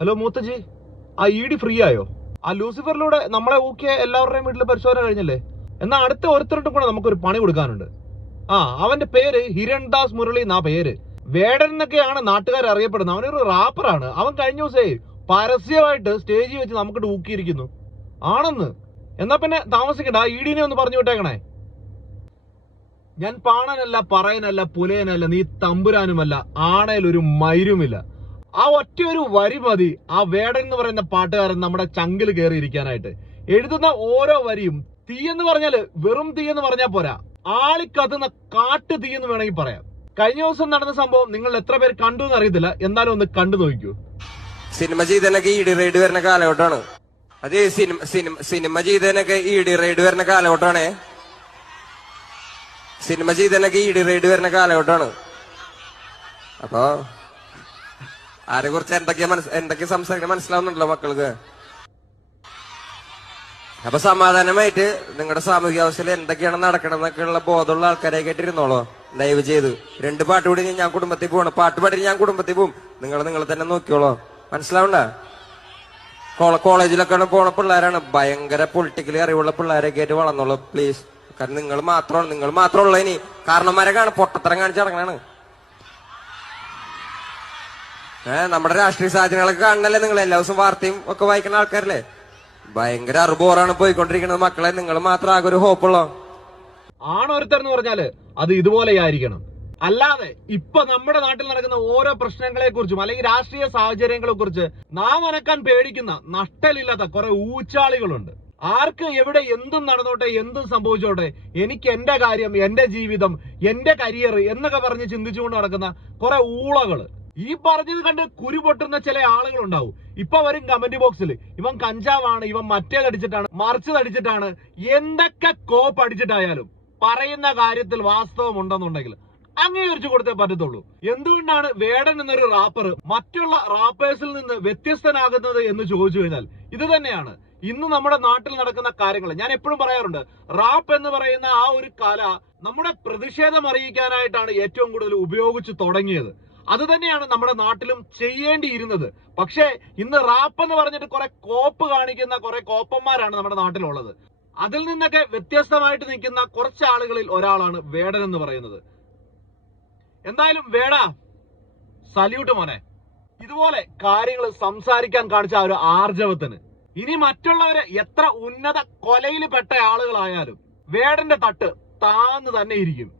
Hello മൂത്തജി, ആ E D free ആയോ? ആ ലൂസിഫറിലൂടെ നമ്മളെ ഊക്കിയ എല്ലാവരുടെയും വീട്ടിൽ പരിശോധന കഴിഞ്ഞല്ലേ? എന്നാ അടുത്ത ഒരുത്തരുടെ കൂടെ നമുക്കൊരു പണി കൊടുക്കാനുണ്ട്. അവന്റെ പേര് ഹിരൺദാസ് മുരളി എന്നാ പേര്. വേടൻ എന്നൊക്കെയാണ് നാട്ടുകാർ അറിയപ്പെടുന്നത്. അവനൊരു റാപ്പറാണ്. അവൻ കഴിഞ്ഞ ദിവസേ പരസ്യമായിട്ട് സ്റ്റേജിൽ വെച്ച് നമുക്കിട്ട് ഊക്കിയിരിക്കുന്നു. ആണെന്ന്. എന്നാ പിന്നെ താമസിക്കണ്ട, ആ ഇ.ഡിനെ ഒന്ന് പറഞ്ഞു വിട്ടേക്കണേ. ഞാൻ പാണനല്ല, പറയനല്ല, പുലയനല്ല, നീ തമ്പുരാനുമല്ല, ആണേൽ ഒരു മൈരുമില്ല. ആ ഒറ്റ ഒരു വരി മതി ആ വേടൻ എന്ന് പറയുന്ന പാട്ടുകാരൻ നമ്മുടെ ചങ്കിൽ കയറിയിരിക്കാനായിട്ട്. എഴുതുന്ന ഓരോ വരിയും തീയെന്ന് പറഞ്ഞാല് വെറും തീയെന്ന് പറഞ്ഞാൽ പോരാ, ആളിക്കത്തുന്ന കാട്ടു തീയെന്ന് വേണമെങ്കിൽ പറയാം. കഴിഞ്ഞ ദിവസം നടന്ന സംഭവം നിങ്ങൾ എത്ര പേര് കണ്ടു എന്ന് അറിയത്തില്ല, എന്നാലും ഒന്ന് കണ്ടു നോക്കൂ. സിനിമ ചെയ്തതിനൊക്കെ ഇ.ഡി റൈഡ് വരുന്ന കാലഘട്ടമാണ്. അത് സിനിമ ചെയ്തതിനൊക്കെ ഇ.ഡി റൈഡ് വരുന്ന കാലഘട്ടമാണ്. സിനിമ ചെയ്തതിനൊക്കെ ഇ.ഡി റൈഡ് വരുന്ന കാലഘട്ടമാണ്. അപ്പൊ ആരെ കുറിച്ച് എന്തൊക്കെ സംസാരിക്കാൻ മനസ്സിലാവുന്നുണ്ടല്ലോ മക്കൾക്ക്. അപ്പൊ സമാധാനമായിട്ട് നിങ്ങളുടെ സാമൂഹിക അവസ്ഥയിൽ എന്തൊക്കെയാണ് നടക്കണമെന്നൊക്കെയുള്ള ബോധമുള്ള ആൾക്കാരെ കേട്ടിരുന്നോളോ. ദയവ് ചെയ്ത് 2 പാട്ട് കൂടി ഞാൻ കുടുംബത്തിൽ പോകണം. പാട്ട് പാടി ഞാൻ കുടുംബത്തിൽ പോകും. നിങ്ങൾ തന്നെ നോക്കിയോളോ. മനസ്സിലാവണ്ട? കോളേജിലൊക്കെ പോണ പിള്ളേരാണ്. ഭയങ്കര പൊളിറ്റിക്കലി അറിവുള്ള പിള്ളേരൊക്കെ ആയിട്ട് വളർന്നോളൂ പ്ലീസ്. കാരണം നിങ്ങൾ മാത്രമുള്ള ഇനി കാരണന്മാരെ കാണാൻ പൊട്ടത്തരം കാണിച്ചിറങ്ങാണ്. നമ്മുടെ രാഷ്ട്രീയ സാധനങ്ങളൊക്കെ കാണണല്ലേ നിങ്ങൾ. എല്ലാ ദിവസവും വാർത്തയും ഒക്കെ വായിക്കുന്ന ആൾക്കാരല്ലേ. ഭയങ്കര അറിബോറാണ് പോയിക്കൊണ്ടിരിക്കുന്നത് മക്കളെ. നിങ്ങൾ മാത്രം ആകെ ഒരു ഹോപ്പുള്ളോ. ആണോരുത്തരെന്ന് പറഞ്ഞാല് അത് ഇതുപോലെയായിരിക്കണം. അല്ലാതെ ഇപ്പൊ നമ്മുടെ നാട്ടിൽ നടക്കുന്ന ഓരോ പ്രശ്നങ്ങളെ കുറിച്ചും അല്ലെങ്കിൽ രാഷ്ട്രീയ സാഹചര്യങ്ങളെ കുറിച്ച് നാം അനക്കാൻ പേടിക്കുന്ന നഷ്ടലില്ലാത്ത കുറെ ഊച്ചാളികളുണ്ട്. ആർക്ക് എവിടെ എന്തും നടന്നോട്ടെ, എന്തും സംഭവിച്ചോട്ടെ, എനിക്ക് എന്റെ കാര്യം, എന്റെ ജീവിതം, എന്റെ കരിയർ എന്നൊക്കെ പറഞ്ഞ് ചിന്തിച്ചുകൊണ്ട് നടക്കുന്ന കുറെ ഊളകള്. ഈ പറഞ്ഞത് കണ്ട് കുരു പൊട്ടുന്ന ചില ആളുകൾ ഉണ്ടാവും. ഇപ്പൊ വരും കമന്റ് ബോക്സിൽ ഇവൻ കഞ്ചാവാണ്, ഇവൻ മറ്റേതടിച്ചിട്ടാണ്, മറിച്ചതടിച്ചിട്ടാണ്, എന്തൊക്കെ കോപ്പ് അടിച്ചിട്ടായാലും പറയുന്ന കാര്യത്തിൽ വാസ്തവം ഉണ്ടെന്നുണ്ടെങ്കിൽ അംഗീകരിച്ചു കൊടുത്തേ പറ്റത്തുള്ളൂ. എന്തുകൊണ്ടാണ് വേടൻ എന്നൊരു റാപ്പർ മറ്റുള്ള റാപ്പേഴ്സിൽ നിന്ന് വ്യത്യസ്തനാകുന്നത് എന്ന് ചോദിച്ചു കഴിഞ്ഞാൽ ഇത് തന്നെയാണ് ഇന്ന് നമ്മുടെ നാട്ടിൽ നടക്കുന്ന കാര്യങ്ങൾ. ഞാൻ എപ്പോഴും പറയാറുണ്ട്, റാപ്പ് എന്ന് പറയുന്ന ആ ഒരു കല നമ്മുടെ പ്രതിഷേധം അറിയിക്കാനായിട്ടാണ് ഏറ്റവും കൂടുതൽ ഉപയോഗിച്ച് തുടങ്ങിയത്. അത് തന്നെയാണ് നമ്മുടെ നാട്ടിലും ചെയ്യേണ്ടിയിരുന്നത്. പക്ഷേ ഇന്ന് റാപ്പ് എന്ന് പറഞ്ഞിട്ട് കുറെ കോപ്പ് കാണിക്കുന്ന കുറെ കോപ്പന്മാരാണ് നമ്മുടെ നാട്ടിലുള്ളത്. അതിൽ നിന്നൊക്കെ വ്യത്യസ്തമായിട്ട് നിൽക്കുന്ന കുറച്ച് ആളുകളിൽ ഒരാളാണ് വേടൻ എന്ന് പറയുന്നത്. എന്തായാലും വേടാ, സല്യൂട്ട് മോനെ. ഇതുപോലെ കാര്യങ്ങൾ സംസാരിക്കാൻ കാണിച്ച ആ ഒരു ആർജവത്തിന് ഇനി മറ്റുള്ളവര് എത്ര ഉന്നത കൊലയിൽ പെട്ട ആളുകളായാലും വേടന്റെ തട്ട് താന്ന് തന്നെ ഇരിക്കും.